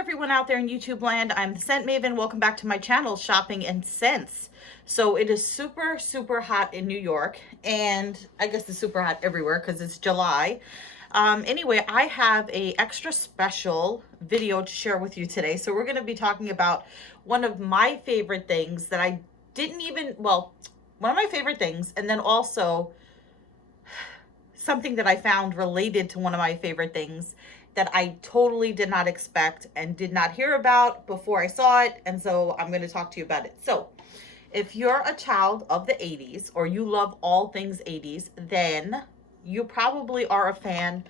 everyone out there in YouTube land. I'm the Scent Maven. Welcome back to my channel, Shopping and Scents. So it is super, super hot in New York, and I guess it's super hot everywhere because it's July. Anyway, I have a extra special video to share with you today. So we're going to be talking about one of my favorite things that I didn't even, well, one of my favorite things, and then also something that I found related to one of my favorite things that I totally did not expect and did not hear about before I saw it. And so I'm going to talk to you about it. So if you're a child of the 80s or you love all things 80s, then you probably are a fan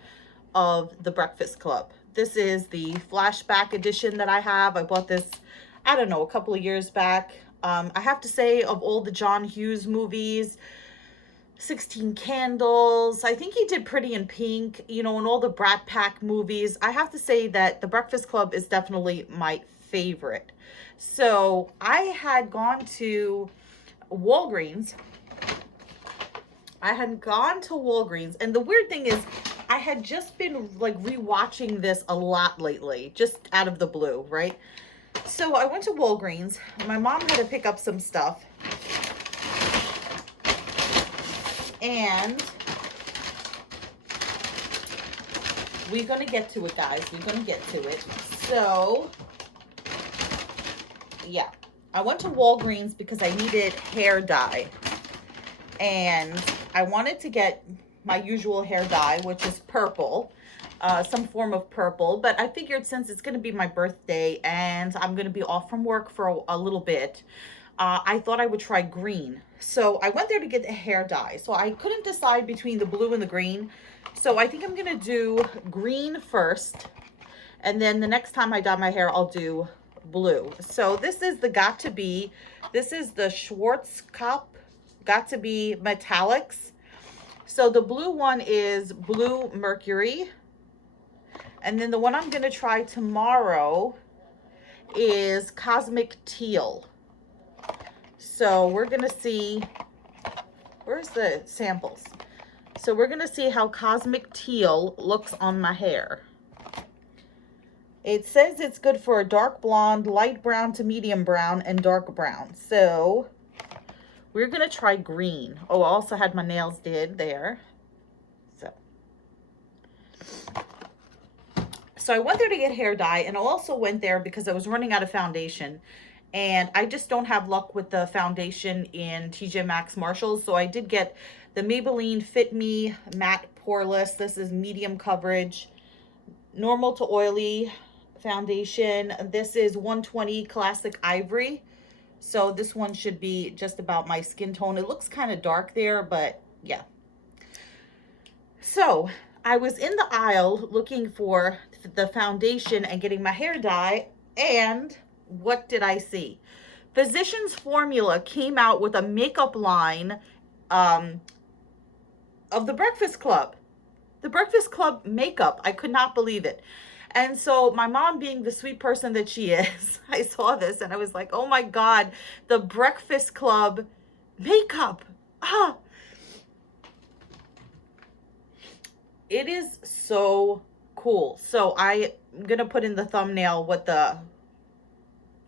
of The Breakfast Club. This is the flashback edition that I have. I bought this, I don't know, a couple of years back. I have to say, of all the John Hughes movies, 16 Candles, I think he did Pretty in Pink, you know, and all the Brat Pack movies, I have to say that The Breakfast Club is definitely my favorite. So I had gone to Walgreens. And the weird thing is I had just been like rewatching this a lot lately, just out of the blue, right? So I went to Walgreens. My mom had to pick up some stuff. And we're going to get to it, guys. We're going to get to it. So, yeah. I went to Walgreens because I needed hair dye. And I wanted to get my usual hair dye, which is purple. Some form of purple. But I figured since it's going to be my birthday and I'm going to be off from work for a little bit, I thought I would try green. So I went there to get the hair dye. So I couldn't decide between the blue and the green. So I think I'm going to do green first. And then the next time I dye my hair, I'll do blue. So this is the this is the Schwarzkopf Got to Be Metallics. So the blue one is Blue Mercury. And then the one I'm going to try tomorrow is Cosmic Teal. So we're going to see, where's the samples? So we're going to see how Cosmic Teal looks on my hair. It says it's good for a dark blonde, light brown to medium brown, and dark brown. So we're going to try green. Oh, I also had my nails did there. So I went there to get hair dye, and I also went there because I was running out of foundation. And I just don't have luck with the foundation in TJ Maxx Marshalls. So I did get the Maybelline Fit Me Matte Poreless. This is medium coverage, normal to oily foundation. This is 120 Classic Ivory. So this one should be just about my skin tone. It looks kind of dark there, but yeah. So I was in the aisle looking for the foundation and getting my hair dye, and what did I see? Physicians Formula came out with a makeup line of The Breakfast Club. The Breakfast Club makeup. I could not believe it. And so my mom, being the sweet person that she is, I saw this and I was like, oh my God, The Breakfast Club makeup. Ah. It is so cool. So I'm going to put in the thumbnail what the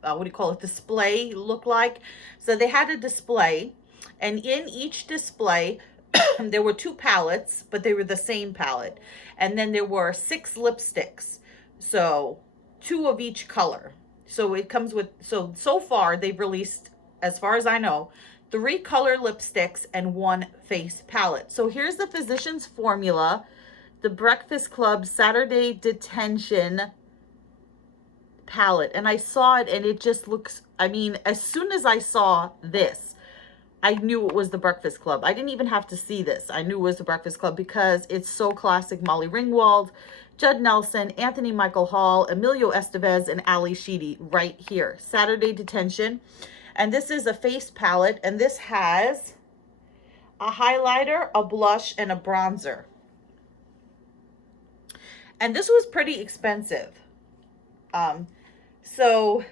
what do you call it, display look like. So they had a display, and in each display there were 2 palettes, but they were the same palette. And then there were 6 lipsticks, so 2 of each color. So it comes with, so far they've released, as far as I know, 3 color lipsticks and 1 face palette. So here's the Physicians Formula, The Breakfast Club Saturday Detention palette, and I saw it and it just looks, I mean, as soon as I saw this, I knew it was The Breakfast Club. I didn't even have to see this. I knew it was The Breakfast Club because it's so classic. Molly Ringwald, Judd Nelson, Anthony Michael Hall, Emilio Estevez, and Ali Sheedy right here. Saturday Detention. And this is a face palette, and this has a highlighter, a blush, and a bronzer. And this was pretty expensive. So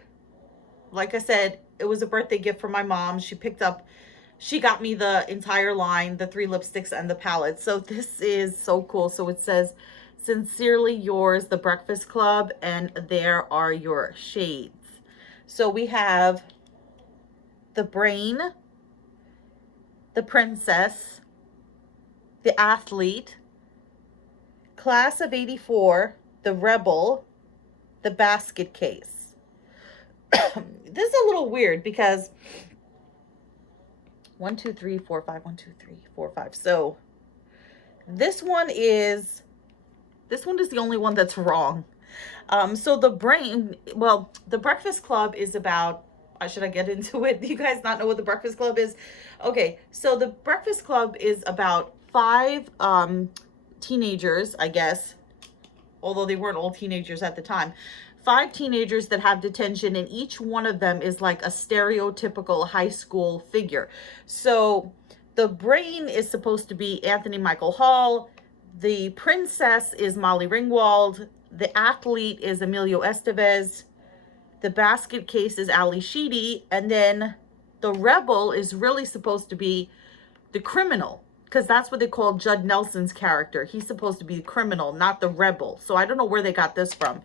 like I said, it was a birthday gift for my mom. She got me the entire line, the 3 lipsticks and the palette. So this is so cool. So it says Sincerely yours, The Breakfast Club, and there are your shades. So we have the brain, the princess, the athlete, class of 84, the rebel, the basket case. This is a little weird because 1, 2, 3, 4, 5, 1, 2, 3, 4, 5. So this one is the only one that's wrong. So the brain, well, the Breakfast Club is about, should I get into it? Do you guys not know what the Breakfast Club is? Okay, so the Breakfast Club is about 5 teenagers, I guess, although they weren't all teenagers at the time. 5 teenagers that have detention, and each one of them is like a stereotypical high school figure. So the brain is supposed to be Anthony Michael Hall. The princess is Molly Ringwald. The athlete is Emilio Estevez. The basket case is Ali Sheedy. And then the rebel is really supposed to be the criminal, because that's what they call Judd Nelson's character. He's supposed to be the criminal, not the rebel. So I don't know where they got this from.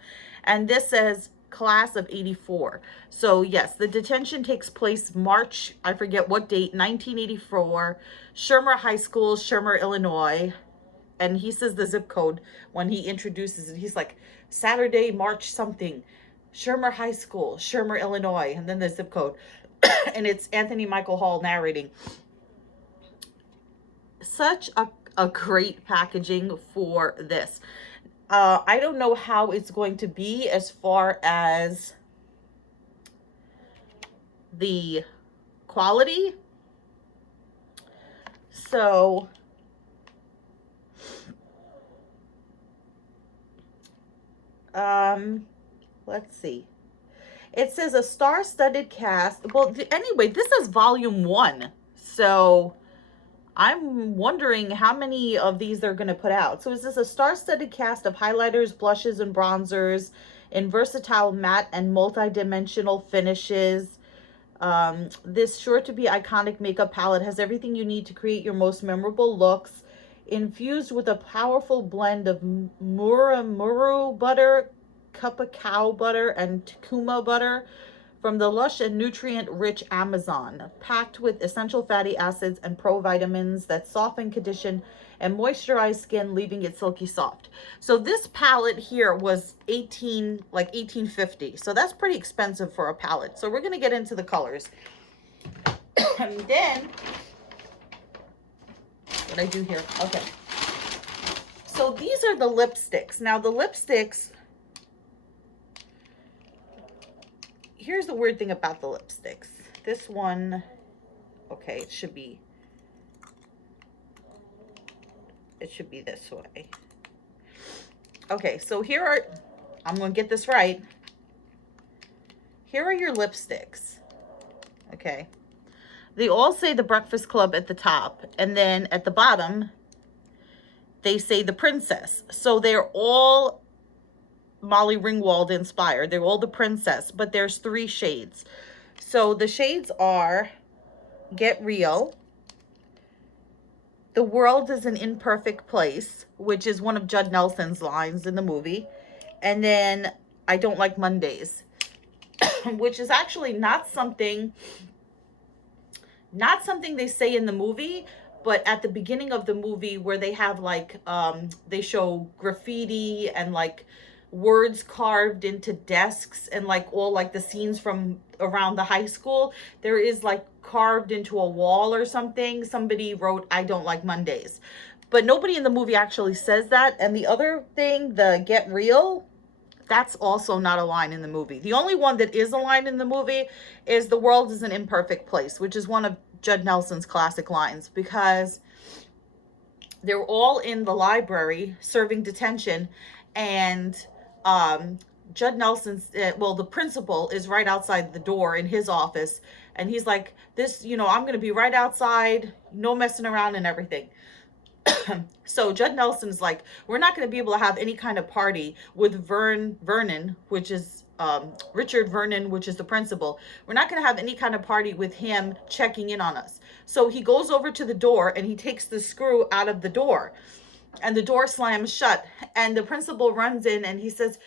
And this says class of 84. So yes, the detention takes place March, I forget what date, 1984, Shermer High School, Shermer, Illinois. And he says the zip code when he introduces it. He's like, Saturday, March something, Shermer High School, Shermer, Illinois, and then the zip code. And it's Anthony Michael Hall narrating. Such a great packaging for this. I don't know how it's going to be as far as the quality. So let's see. It says a star-studded cast. Well, anyway, this is volume 1. So I'm wondering how many of these they're going to put out. So is this a star-studded cast of highlighters, blushes, and bronzers in versatile matte and multi-dimensional finishes. This sure to be iconic makeup palette has everything you need to create your most memorable looks. Infused with a powerful blend of muramuru butter, cacao butter, and tukuma butter from the lush and nutrient-rich Amazon, packed with essential fatty acids and provitamins that soften, condition, and moisturize skin, leaving it silky soft. So this palette here was like $18.50. So that's pretty expensive for a palette. So we're gonna get into the colors. And then what I do here, okay. So these are the lipsticks. Now the lipsticks, here's the weird thing about the lipsticks. This one, okay, it should be this way. Okay, so here are, I'm gonna get this right. Here are your lipsticks, okay? They all say the Breakfast Club at the top, and then at the bottom, they say the princess. So they're all Molly Ringwald inspired. They're all the princess, but there's 3 shades. So the shades are Get Real, The World is an Imperfect Place, which is one of Judd Nelson's lines in the movie, and then I Don't Like Mondays, which is actually not something they say in the movie, but at the beginning of the movie where they have like, they show graffiti and like words carved into desks and like all like the scenes from around the high school, there is like carved into a wall or something. Somebody wrote, I don't like Mondays, but nobody in the movie actually says that. And the other thing, the Get Real, that's also not a line in the movie. The only one that is a line in the movie is The World is an Imperfect Place, which is one of Judd Nelson's classic lines, because they're all in the library serving detention, and Judd Nelson's, well, the principal is right outside the door in his office, and he's like, this, you know, I'm going to be right outside, no messing around and everything. So Judd Nelson's like, we're not going to be able to have any kind of party with Vernon, which is Richard Vernon, which is the principal. We're not going to have any kind of party with him checking in on us. So he goes over to the door and he takes the screw out of the door. and the door slams shut, and the principal runs in and he says,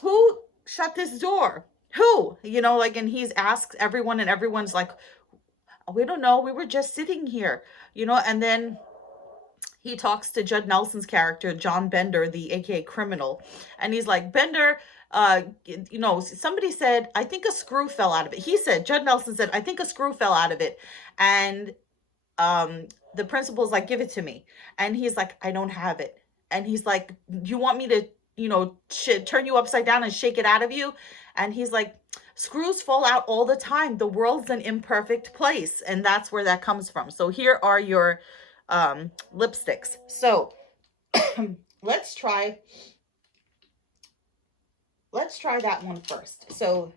who shut this door? Who? You know, like, and he's asked everyone, and everyone's like, we don't know, we were just sitting here, you know. And then he talks to Judd Nelson's character, John Bender, the AKA criminal, and he's like, Bender, you know, somebody said, I think a screw fell out of it. He said, Judd Nelson said, I think a screw fell out of it. And the principal's like, give it to me. And he's like, I don't have it. And he's like, you want me to, you know, turn you upside down and shake it out of you? And he's like, screws fall out all the time. The world's an imperfect place. And that's where that comes from. So here are your lipsticks. So let's try that one first. So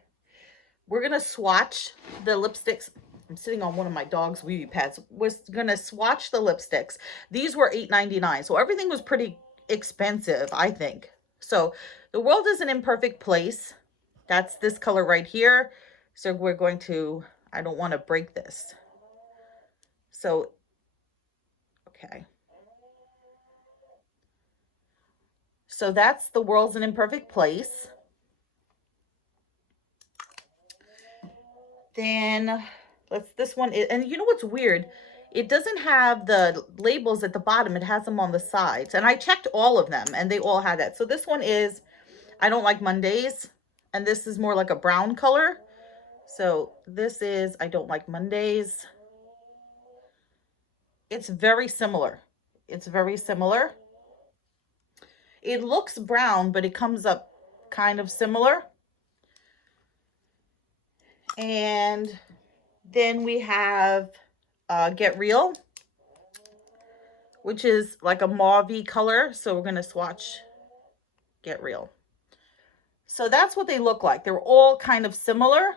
we're gonna swatch the lipsticks. I'm sitting on one of my dog's wee pads. We're gonna swatch the lipsticks. These were $8.99, so everything was pretty expensive, I think. So the world is an imperfect place. That's this color right here. So we're going to, I don't want to break this. So, okay. So that's the world's an imperfect place. Then this one is, and you know what's weird? It doesn't have the labels at the bottom. It has them on the sides. And I checked all of them and they all had that. So this one is, I don't like Mondays. And this is more like a brown color. So this is, I don't like Mondays. It's very similar. It's very similar. It looks brown, but it comes up kind of similar. And then we have Get Real, which is like a mauve-y color. So we're going to swatch Get Real. So that's what they look like. They're all kind of similar.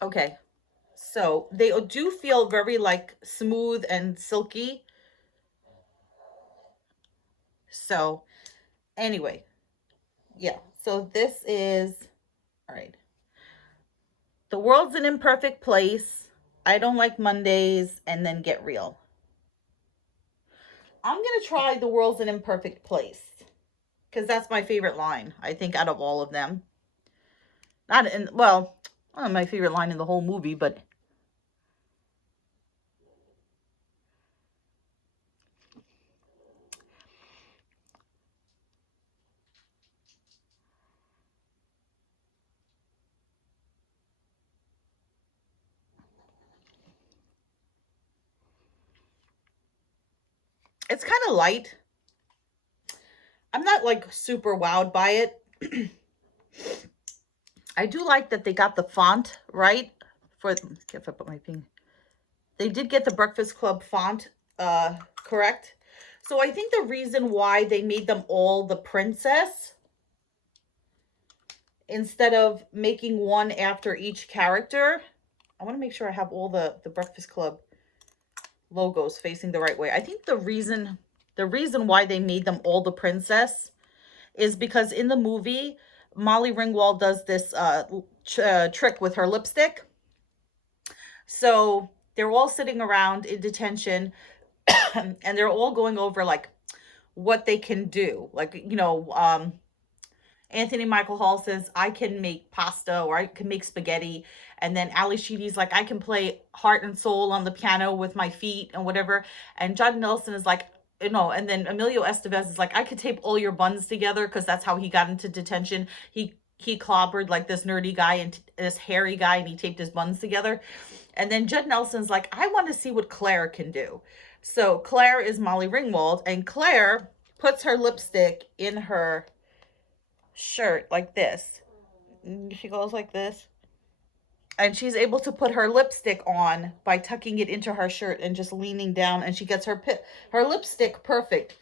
Okay. So they do feel very like smooth and silky. So anyway, yeah. So this is, all right. The world's an imperfect place. I don't like Mondays, and then Get Real. I'm going to try The World's an Imperfect Place because that's my favorite line, I think, out of all of them. Well, not my favorite line in the whole movie, but it's kind of light. I'm not like super wowed by it. I do like that they got the font right for, if I put my thing, they did get the Breakfast Club font correct. So I think the reason why they made them all the princess instead of making one after each character, I want to make sure I have all the Breakfast Club logos facing the right way. I think the reason why they made them all the princess is because in the movie, Molly Ringwald does this trick with her lipstick. So they're all sitting around in detention and they're all going over like what they can do. Like, you know, Anthony Michael Hall says, I can make pasta or I can make spaghetti. And then Ali Sheedy's like, I can play Heart and Soul on the piano with my feet and whatever. And Judd Nelson is like, you know, and then Emilio Estevez is like, I could tape all your buns together because that's how he got into detention. He clobbered like this nerdy guy and this hairy guy and he taped his buns together. And then Judd Nelson's like, I want to see what Claire can do. So Claire is Molly Ringwald, and Claire puts her lipstick in her shirt like this. She goes like this. And she's able to put her lipstick on by tucking it into her shirt and just leaning down, and she gets her lipstick perfect.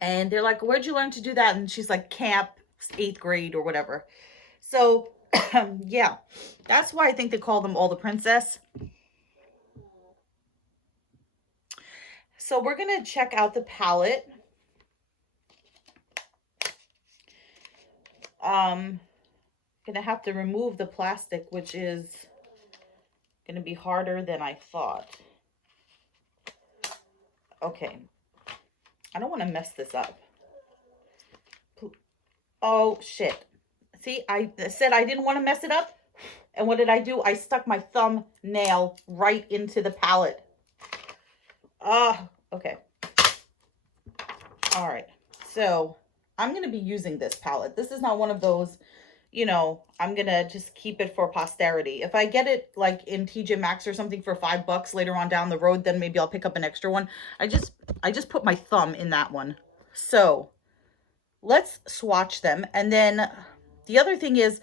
And they're like, where'd you learn to do that? And she's like, camp, 8th grade or whatever. So yeah, that's why I think they call them all the princess. So we're going to check out the palette. Going to have to remove the plastic, which is going to be harder than I thought. Okay. I don't want to mess this up. Oh, shit. See, I said I didn't want to mess it up. And what did I do? I stuck my thumbnail right into the palette. Okay. All right. So I'm going to be using this palette. This is not one of those, you know, I'm going to just keep it for posterity. If I get it like in TJ Maxx or something for $5 later on down the road, then maybe I'll pick up an extra one. I just put my thumb in that one. So let's swatch them. And then the other thing is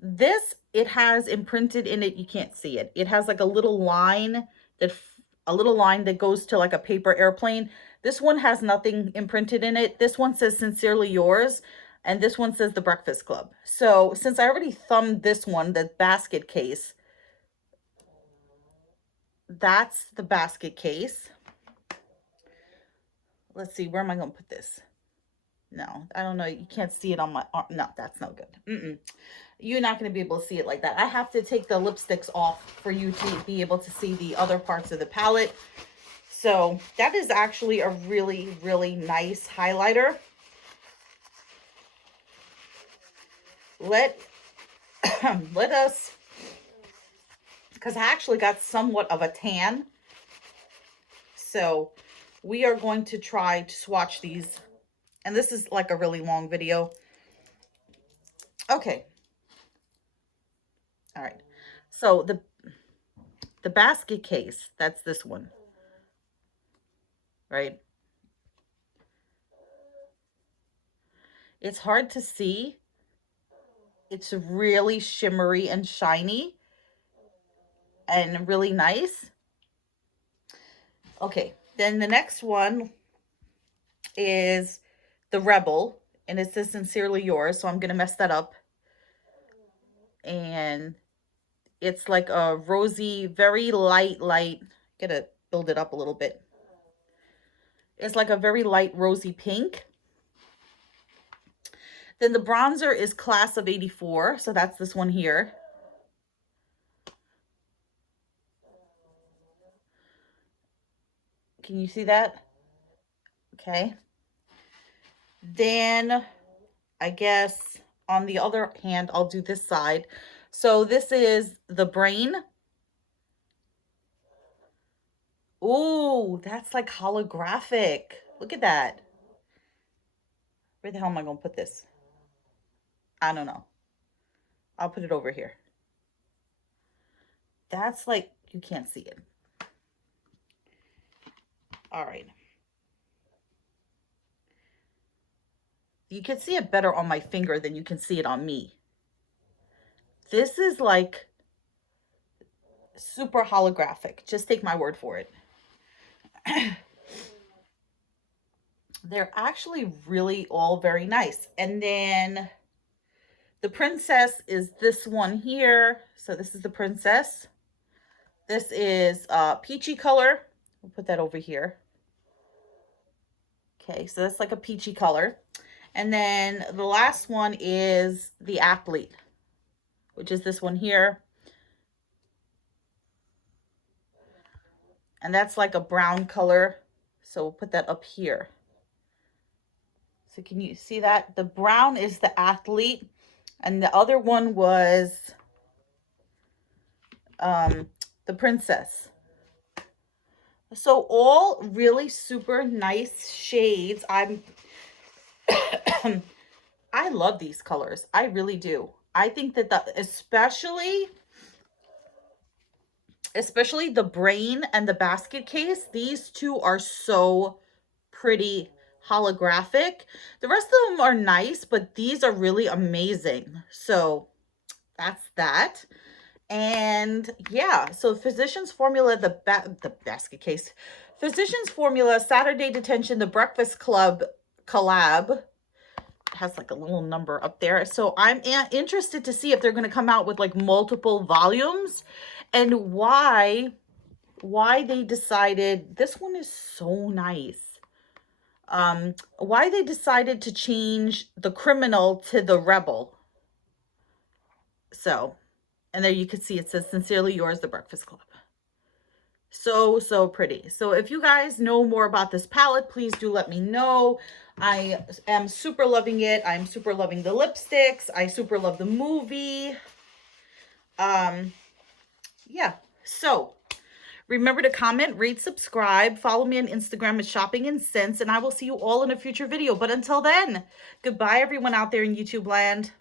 this, it has imprinted in it. You can't see it. It has like a little line that goes to like a paper airplane. This one has nothing imprinted in it. This one says Sincerely Yours, and this one says The Breakfast Club. So since I already thumbed this one, the basket case, that's the basket case. Let's see, where am I going to put this? No, I don't know. You can't see it on my arm. No, that's no good. You're not going to be able to see it like that. I have to take the lipsticks off for you to be able to see the other parts of the palette. So that is actually a really, really nice highlighter. Let us, because I actually got somewhat of a tan. So we are going to try to swatch these. And this is like a really long video. Okay. All right. So the basket case, that's this one. Right? It's hard to see. It's really shimmery and shiny and really nice. Okay, then the next one is the Rebel, and it says Sincerely Yours, so I'm going to mess that up. And it's like a rosy, very light, gotta build it up a little bit. It's like a very light rosy pink. Then the bronzer is Class of 84. So that's this one here. Can you see that? Okay. Then I guess on the other hand, I'll do this side. So this is the Brain. Ooh, that's like holographic. Look at that. Where the hell am I going to put this? I don't know. I'll put it over here. That's like, you can't see it. All right. You can see it better on my finger than you can see it on me. This is like super holographic. Just take my word for it. They're actually really all very nice. And then the Princess is this one here. So this is the Princess. This is peachy color. We'll put that over here. Okay, so that's like a peachy color. And then the last one is the Athlete, which is this one here. And that's like a brown color. So we'll put that up here. So can you see that? The brown is the Athlete. And the other one was the Princess. So all really super nice shades. I love these colors. I really do. I think that especially the Brain and the basket case, these two are so pretty holographic. The rest of them are nice, but these are really amazing. So that's that. And yeah, so Physicians Formula, the basket case, Physicians Formula, Saturday Detention, the Breakfast Club collab has like a little number up there. So I'm interested to see if they're going to come out with like multiple volumes and why they decided, this one is so nice. Why they decided to change the Criminal to the Rebel. So, and there you can see it says Sincerely Yours, The Breakfast Club. So pretty. So if you guys know more about this palette, please do let me know. I am super loving it. I'm super loving the lipsticks. I super love the movie. Yeah. So remember to comment, rate, subscribe, follow me on Instagram at Shopping and Sense, and I will see you all in a future video. But until then, goodbye everyone out there in YouTube land.